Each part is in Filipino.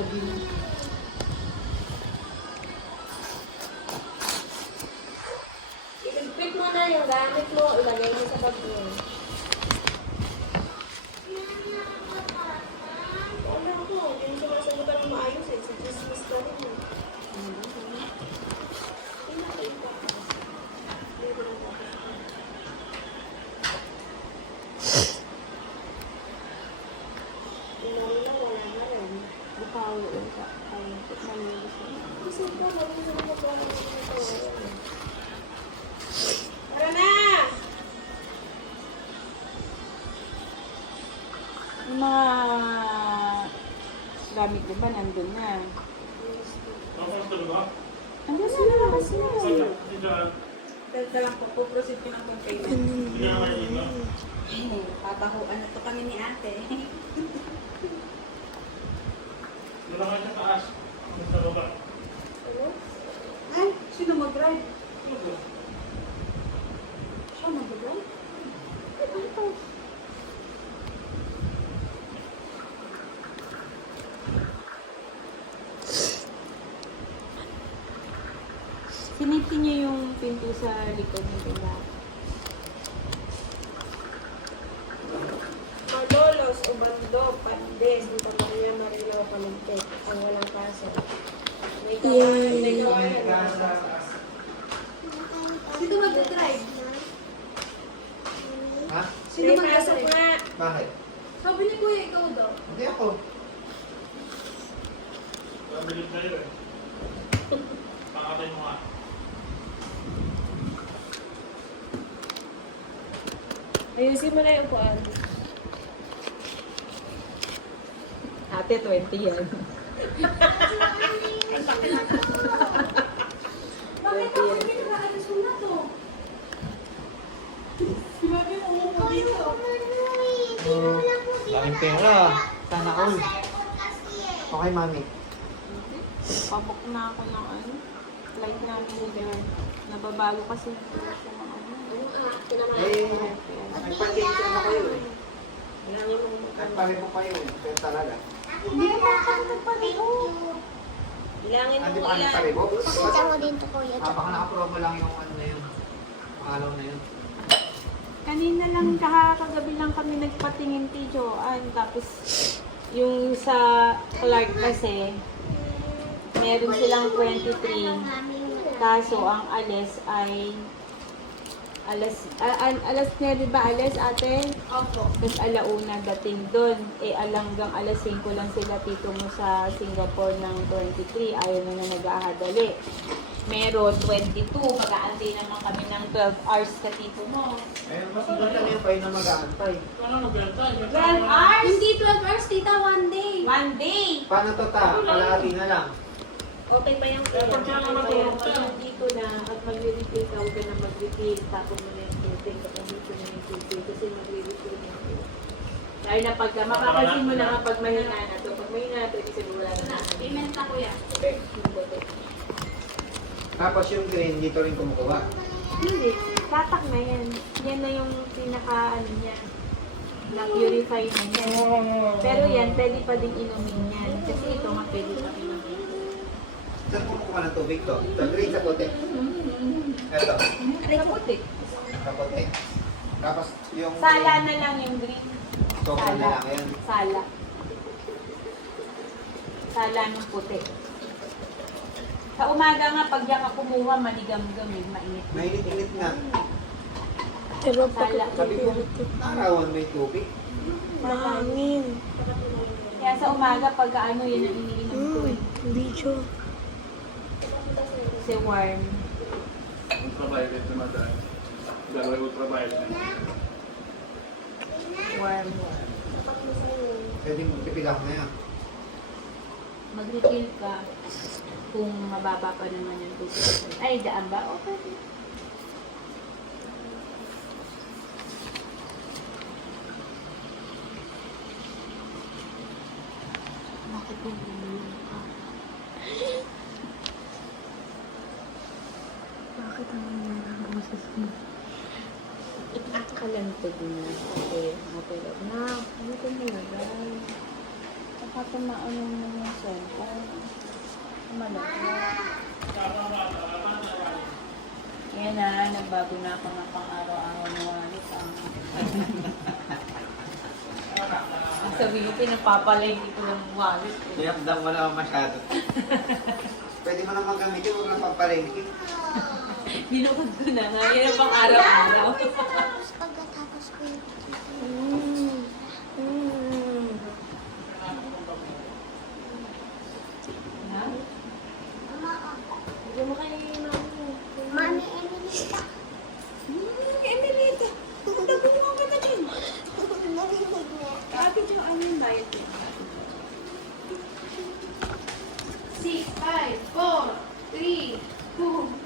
kagabi na. Iligpit mo na yung gamit mo, ilagay mo sa bag mo. Wala ko, hindi ko masagutan ng maayos eh. Sa Christmas ka rin mo. Tara na! Yung mga gamit diba nandun na. Nandun na, nalakas na. Teka lang po, puproceed ko ng container. Pabahuan na to kami ni ate. Wala nga sa taas. Sa baba. Ay, sino mag-drive? Siya mag-drive? Ay, ano to? Sinipin niyo yung pinto sa likod ng diba? Malolos, Ubando, Pandes, Santa Maria, Marilao, Palintek, ang walang kaso. May kawanan, may kawanan. Sino mag-drive? Ha? Sino May pasok mag-drive? nga. Bakit? Sabi ni Kuya, ikaw daw. Hindi ako. Pabilib na yun eh. Pakatay mo nga. Ayusin mo na yung upuan. Ate, 20 yan. Bakit ako hindi nakaalis mo na to? Si Mami, umupo dito. Daming pera. Sana all. Okay, mami. Pabok na ako ng ano. Flight namin yun. Nababago kasi sa mga ano. Eh, nagpa-change na kayo eh. Bilangin mo. Nagpareho kayo eh. Pero talaga. Hindi na ako nagpaliho. Bilangin mo Hindi pa kayo ilan. nagpareho? Pakita mo din to, kuya. Baka nakapromo lang yung ano na yun. Pangalaw na yun. Kanina lang, kagabi lang kami nagpatingin kay Joanne. Tapos, yung sa Clark kasi, meron silang 23. Kaso, ang alas ay alas 9 ba alas ate? Opo. Tapos alauna dating doon. Eh alanggang alas 5 lang sila tito mo sa Singapore ng 23. Ayaw na nag-ahadali. Meron 22. Mag-aantay naman kami ng 12 hours ka tito mo. Eh, mas doon lang yung kayo na mag-aantay. Paano magbenta? 12 hours? Hindi 12 hours, tita, one day. One day! Paano to ta? Kalahati na lang. Okay pa yung Dapat siya naman Kaya tulog pag ka. dito na at mag-refill ka, huwag ka na mag-refill. Tapos mo na yung tubig kapag dito na yung tubig. Kasi mag-refill na yung tubig. Dahil na pagka, makapansin mo na nga pag mahina na to. Pag mahina na to, ibig sabihin wala na naman. Payment na kuya. Tapos yung green, dito rin kumukuha. Hindi, tatak na yan. Yan na yung pinaka ano niya. Na-purify na yan. Pero yan, pwede pa din inumin yan. Kasi ito nga pwede pa inumin. Saan kumukuha ng tubig to? Sa green, sa puti. Ito, Kaputi. sa puti. Tapos yung Sala na lang yung green. Sofa na lang yan. Sala. Sala ng puti. Sa umaga nga, pag yan ka kumuha, maligam-gam eh, mainit. Mainit-init nga. Sala. Sabi ko, arawan may tubig. Mahangin. Kaya sa umaga, pag ano, yan ang iniinom ko eh. Video. Kasi warm. Ultraviolet na madaan. Dalawa ultraviolet na. Warm. Pwede mo, tipila ko na yan. Mag-refill ka kung mababa pa naman yung tubig. Ay, daan ba? Okay. Bakit yung bumulong ka? Bakit ang nangyayang boses mo? Kalantog na. Okay, matulog na. Ano ko nilagay? Baka tumaan mo yung cellphone. Malaki. Yan na, nagbago na ako ng pang-araw-araw na wallet. Ang sabi ko, pinapapalengke ko ng wallet. Pinapdam mo naman masyado. Pwede mo naman gamitin, huwag lang pagpalengke. Binukod ko na nga. Yan ang pang-araw-araw. Tapos pagkatapos ko yung Ha? Bigyan mo kay mami. Mami, Emilita. Emilita, nagbubukan ka na din. Narinig niya. Kapit yung ano yung bayad ko. 6, 5, 4, 3, 2.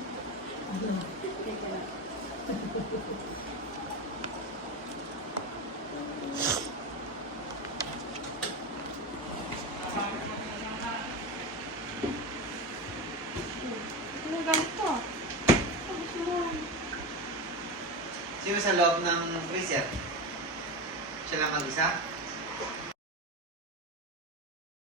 Ano ganito? Sino sa loob ng freezer? Siya lang mag-isa?